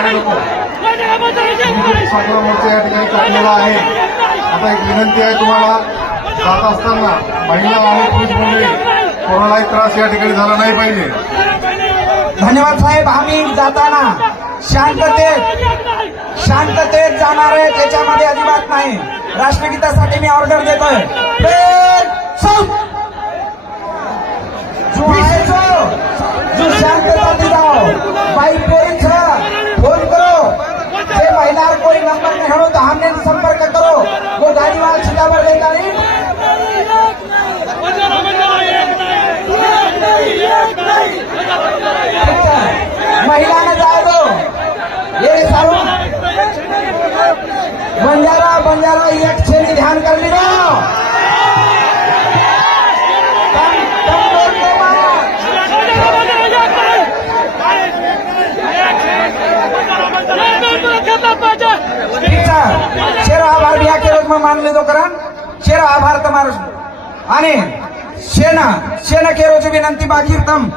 करायला नको. स्वातंत्र्य मोर्चा या ठिकाणी काढलेला आहे. आता एक विनंती आहे तुम्हाला, जात असताना महिला आणि पुरुष मंडळी कोणालाही त्रास या ठिकाणी झाला नाही पाहिजे. धन्यवाद साहेब. आम्ही जाताना शांततेत जाणार आहे, त्याच्यामध्ये अजिबात नाही. राष्ट्रगीतासाठी मी ऑर्डर देतोय. जो शांतता जाओ भाई, पुलिस फोन करो. जे महिला कोई नंबर नहीं हो तो हमने संपर्क करो. वो गाड़ी वाला सीतावर लेता नहीं. महिला ने जाए दो. ये सारो बंजारा एक छेनी ध्यान कर लीजिए. शेर आभार बिया के रोज में मान ले दो करण. शेर आभार तुम्हारा आणि शेना के रोज विनंती बाकी तम